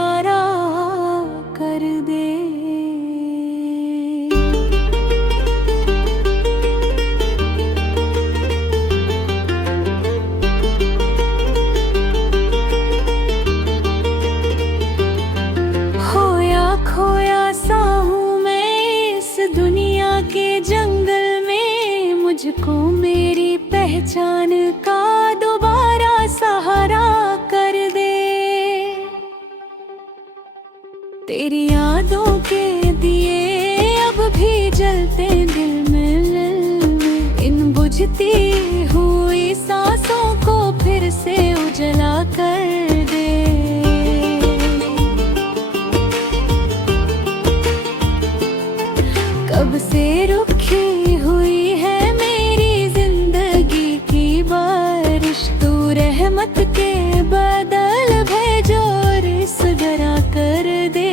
इशारा कर दे। खोया सा हूँ मैं इस दुनिया के जंगल में, मुझको मेरी पहचान का दोबारा सहारा कर दे। तेरी यादों के दिए अब भी जलते दिल में, इन बुझती हुई सांसों को फिर से उजला कर दे। कब से रुकी हुई है मेरी जिंदगी की बारिश, तू रहमत के बादल भेजो और इस डरा कर दे।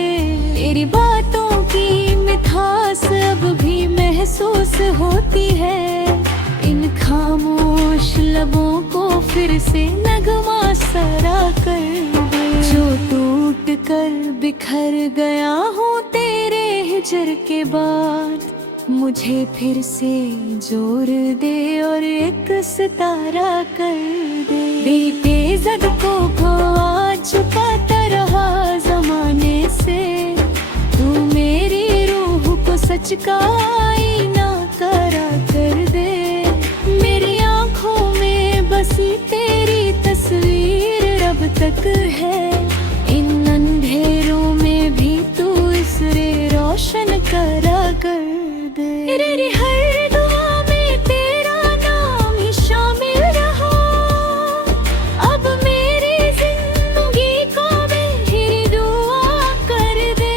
तेरी बातों की मिठास अब भी महसूस होती है, इन खामोश लबों को फिर से नगमा सरा कर दे। जो टूट कर बिखर गया हूँ तेरे हिजर के बाद, मुझे फिर से जोर दे और एक सितारा कर दे। बीते जद को खोआ छुपाता रहा जमाने से, तू मेरी रूह को सच का आईना करा कर दे। मेरी आँखों में बसी तेरी तस्वीर अब तक है, इन अंधेरों में भी तू इसरे रोशन करा कर दे। तेरी हर दुआ में तेरा नाम ही शामिल रहा, अब मेरी जिंदगी को मेरी दुआ कर दे।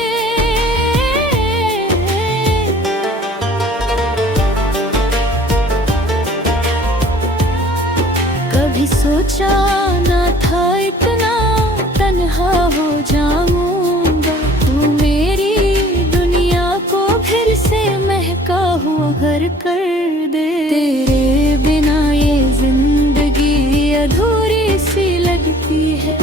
कभी सोचा ना था इतना तन्हा हो जाऊंगा, तू मेरी दुनिया को फिर से महका हुआ घर कर दे। तेरे बिना ये जिंदगी अधूरी सी लगती है,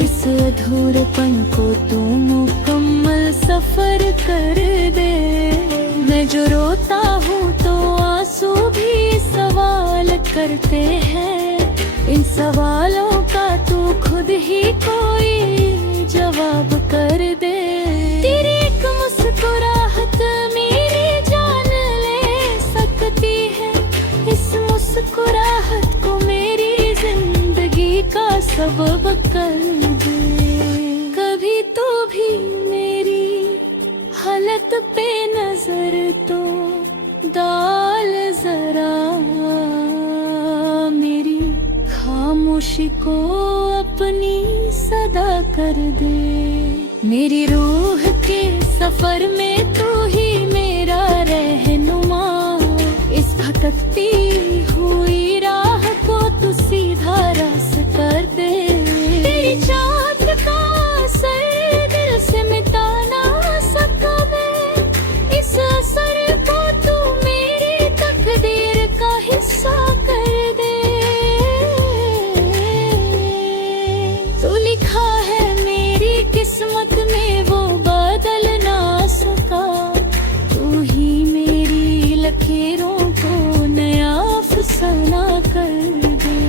इस अधूरेपन को तू मुकम्मल सफर कर दे। मैं जो रोता हूँ तो आंसू भी सवाल करते हैं, इन सवालों का तू खुद ही कोई जवाब कर दे। तेरी एक मुस्कुराहट मेरी जान ले सकती है, इस मुस्कुराहट को मेरी जिंदगी का सबब कर दे। कभी तो भी मेरी हालत पे नजर तो डाल जरा, मेरी खामोशी को अपनी सदा कर दे। मेरी रूह के सफर में तू ही मेरा रहनुमा, इस भटकती हुई राह को तू सीधा रास्ता कर दे। तेरी चाहत का असर दिल से मिटा ना सका मैं, इस असर को तू मेरी तकदीर का हिस्सा कर दे। तू लिखा है मेरी किस्मत में वो बदल ना सका, तू ही मेरी लकीरों को नया अफसाना कर दे।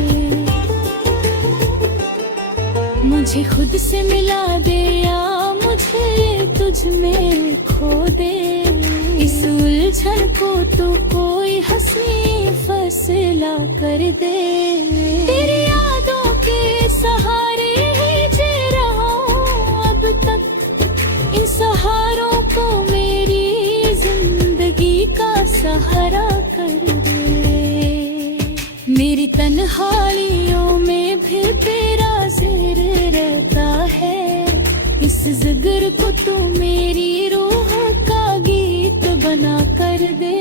मुझे खुद से मिला दे या मुझे तुझ में खो दे, इस उलझन को तू कोई हंसी फैसला कर दे। तेरी यादों के सहारे ही जी रहा हूँ अब तक, इन सहारों को मेरी जिंदगी का सहारा कर दे। मेरी तन्हाइयों में भी तेरा ज़िक्र रहता है, इस जिक्र को तू मेरी रूह का गीत बना कर दे।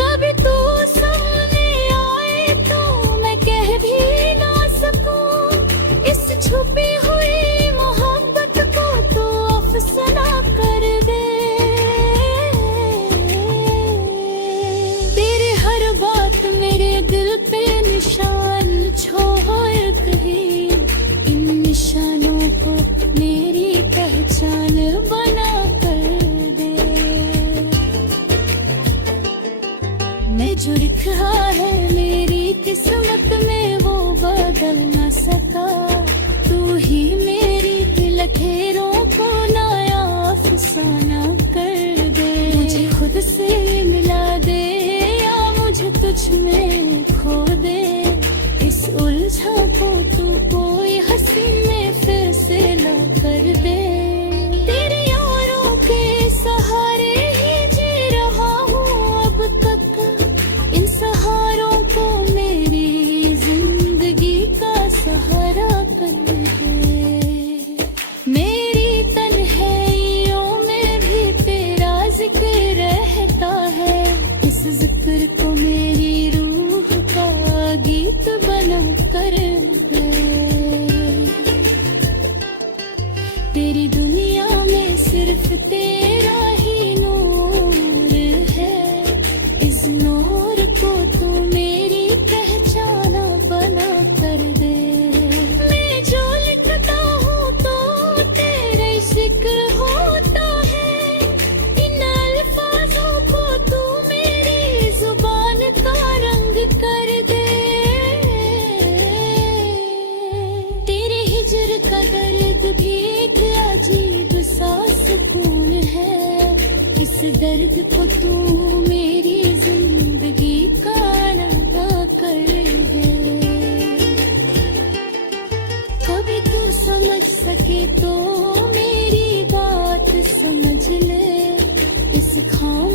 कभी तू सामने आए तो मैं कह भी ना सकूं, इस छुपी हुई मोहब्बत को तू अफसाना कर दे। तेरे हर बात मेरे दिल पे निशान छोड़ गई, इन निशानों को मेरी बना कर दे। मैं जो लिखा है मेरी किस्मत में वो बदल न सका। तू ही मेरी लकीरों को नया अफसाना कर दे। मुझे खुद से मिला दे या मुझे तुझ में खो दे। इस उलझा को तू कोई हंसी में फैसला कर दे। तेरे यारों के सहारे ही जी रहा हूँ अब तक। इन सहारों को मेरी जिंदगी का सहारा कर दे। मेरी तन्हाइयों में भी तेरा जिक्र रहता है। इस जिक्र को मेरी रूह का गीत बना कर दे। तेरी दुनिया में सिर्फ तेरा ही नूर है। इस नूर को तू मेरी पहचाना बना कर दे। मैं जो लिखता हूँ तो तेरे जिक्र होता है। इन अल्फाजों को तू मेरी जुबान का रंग कर दे। तेरे हिज्र का दर्द भी एक अजीब सा सुकून है। इस दर्द को तू मेरी जिंदगी का नाता कर दे। कभी तू समझ सके तो मेरी बात समझ ले। इस खाम